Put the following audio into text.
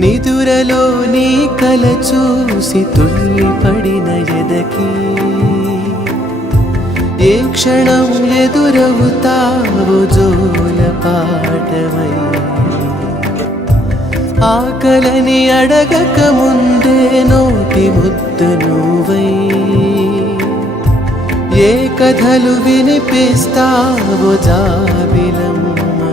నిదురలో నీ కల చూసి తుల్లిపడిన ఎదకి ఏ క్షణం ఎదురవుతావో జోల పాటవై ఆకలని అడగక ముందే నోటి ముద్దు నువ్వై ఏ కథలు వినిపిస్తావో జాబిలమ్మై